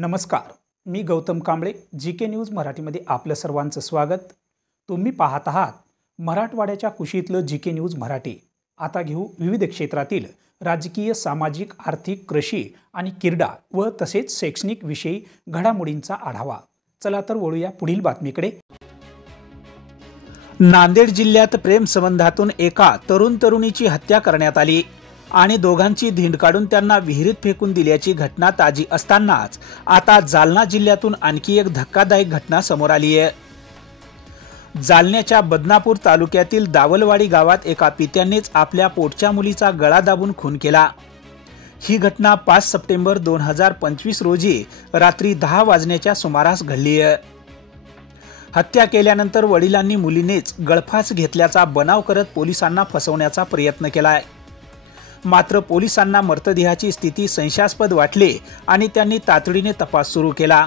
नमस्कार, मी Gautam Kamble. GK news मराठीमध्ये आपलं सर्वांचं स्वागत. तुम्ही पाहत आहात मराठवाड्याच्या कुशीतलं जीके न्यूज मराठी. आता घेऊ विविध क्षेत्रातील राजकीय, सामाजिक, आर्थिक, कृषी आणि क्रीडा व तसेच शैक्षणिक विषयी घडामोडींचा आढावा. चला तर वळूया पुढील बातमीकडे. नांदेड जिल्ह्यात प्रेम संबंधातून एका तरुणीची हत्या करण्यात आली आणि दोघांची धिंड काढून त्यांना विहिरीत फेकून दिल्याची घटना ताजी असतानाच आता जालना जिल्ह्यातून आणखी एक धक्कादायक घटना समोर आली आहे. जालन्याच्या बदनापूर तालुक्यातील दावलवाडी गावात एका पित्यानेच आपल्या पोटच्या मुलीचा गळा दाबून खून केला. ही घटना 5 सप्टेंबर 2025 रोजी रात्री 10 वाजण्याच्या सुमारास घडली आहे. हत्या केल्यानंतर वडिलांनी मुलीनेच गळफास घेतल्याचा बनाव करत पोलिसांना फसवण्याचा प्रयत्न केलाय. मात्र पोलिसांना मृतदेहाची स्थिती संशयास्पद वाटली आणि त्यांनी तातडीने तपास सुरू केला.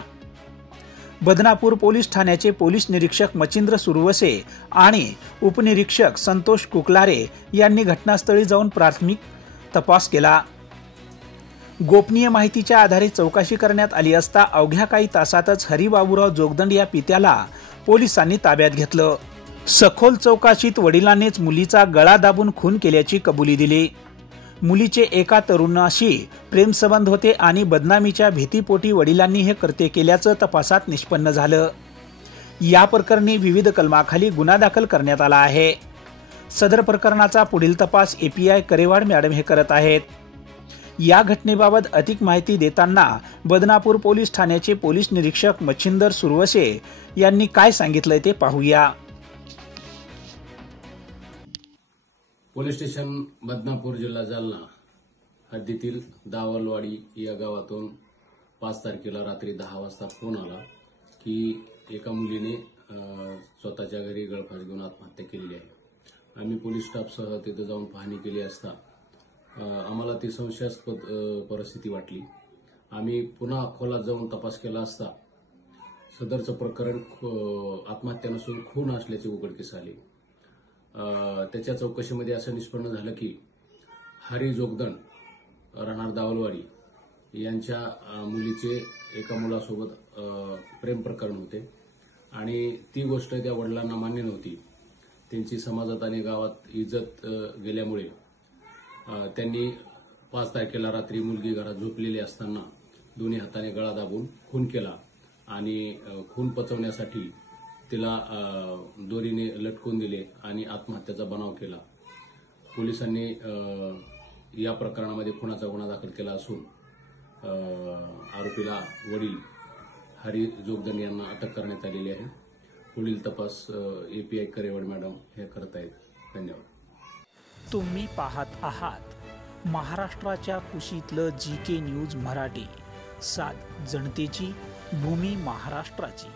बदनापूर पोलीस ठाण्याचे पोलीस निरीक्षक मच्छिंद्र सुरवसे आणि उपनिरीक्षक संतोष कुकलारे यांनी घटनास्थळी जाऊन प्राथमिक तपास केला. गोपनीय माहितीच्या आधारे चौकशी करण्यात आली असता अवघ्या काही तासातच हरिबाबूराव जोगदंड या पित्याला पोलिसांनी ताब्यात घेतलं. सखोल चौकशीत वडिलांनीच मुलीचा गळा दाबून खून केल्याची कबुली दिली. मुलीचे एका तरुणाशी प्रेमसंबंध होते आणि बदनामीच्या भीतीपोटी वडिलांनी हे कृत्य केल्याचं तपासात निष्पन्न झालं. या प्रकरणी विविध कलमाखाली गुन्हा दाखल करण्यात आला आहे. सदर प्रकरणाचा पुढील तपास API करेवाड मॅडम हे करत आहेत. या घटनेबाबत अधिक माहिती देताना बदनापूर पोलीस ठाण्याचे पोलीस निरीक्षक मच्छिंद्र सुरवसे यांनी काय सांगितलंय ते पाहूया. पोलीस स्टेशन बदनापूर, जिल्हा जालना हद्दीतील दावलवाडी या गावातून 5 तारखेला रात्री 10 वाजता फोन आला की एका मुलीने स्वतःच्या घरी गळफास घेऊन आत्महत्या केलेली आहे. आम्ही पोलीस स्टाफसह तिथे जाऊन पाहणी केली असता आम्हाला ती संशयास्पद परिस्थिती वाटली. आम्ही पुन्हा खोलात जाऊन तपास केला असता सदरचं प्रकरण आत्महत्या नसून खून असल्याचे उघडकीस आले. त्याच्या चौकशीमध्ये असं निष्पन्न झालं की हरी जोगदंड राहणार दावलवाडी यांच्या मुलीचे एका मुलासोबत प्रेम प्रकरण होते आणि ती गोष्ट त्या वडिलांना मान्य नव्हती. त्यांची समाजात आणि गावात इज्जत गेल्यामुळे त्यांनी 5 तारखेला रात्री मुलगी घरात झोपलेली असताना दोन्ही हाताने गळा दाबून खून केला आणि खून पचवण्यासाठी तिला दोरीने लटकून दिले आणि आत्महत्याचा बनाव केला. पोलिसांनी या प्रकरणामध्ये खुनाचा गुन्हा दाखल केला असून आरोपीला वडील हरी जोगदंड यांना अटक करण्यात आलेली आहे. पुढील तपास API करेवाड मॅडम हे करत आहेत. धन्यवाद. तुम्ही पाहत आहात महाराष्ट्राच्या कुशीतलं जीके न्यूज मराठी. सात जनतेची, भूमी महाराष्ट्राची.